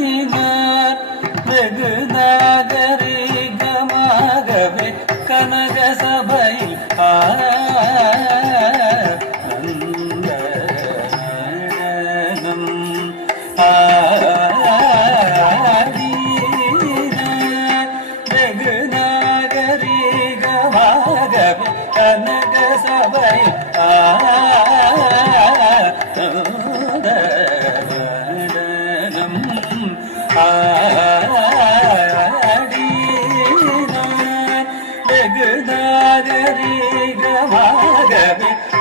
ஆடினார் வெகு நாகரிகமாகவே கனக சபையில் அந்த நடனம் ஆடினார் வெகு நாகரிகமாகவே கனக சபையில் வெகு நாகரிகமாகவே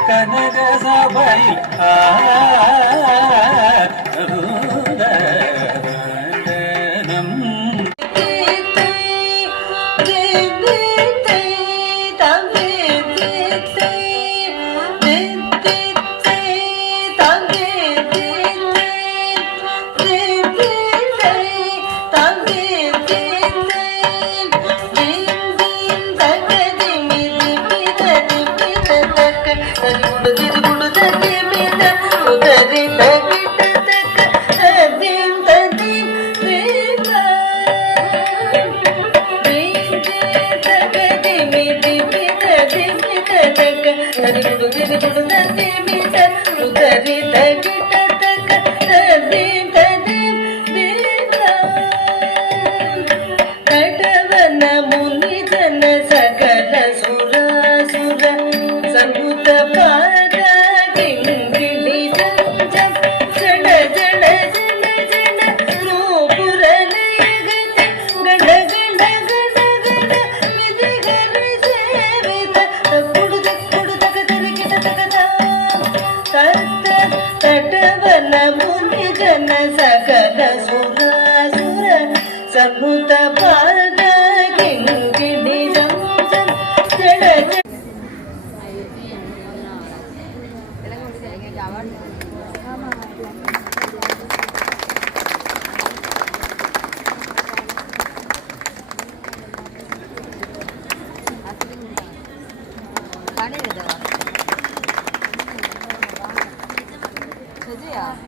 கனக சபையில் ಕಟವನ ಮುನಿಜನ ಸಕಲ ಸುರ ಸುರ ಸಂಯುತ ಪಾದ ಕಿಂಗಿಣಿ ಜಂ ಜಡ ಜಡ ಜನ ಜನ ನೂಪುರಲಯ ಗತಿ ಗಡ ಗಡ ಗಡ ಗಡ ವಿಧಿ ಗರಿ ಸೇವಿತ ಕುಡುದ ಕುಡುದಕ ತರಿಕಿಟ ತಕದ ಕಟವನ ಮುನಿಜನ ಸಕಲ ಸುರ ಸುರ ಸಂಯುತ ಪಾದ ಕಿಂಗಿಣಿ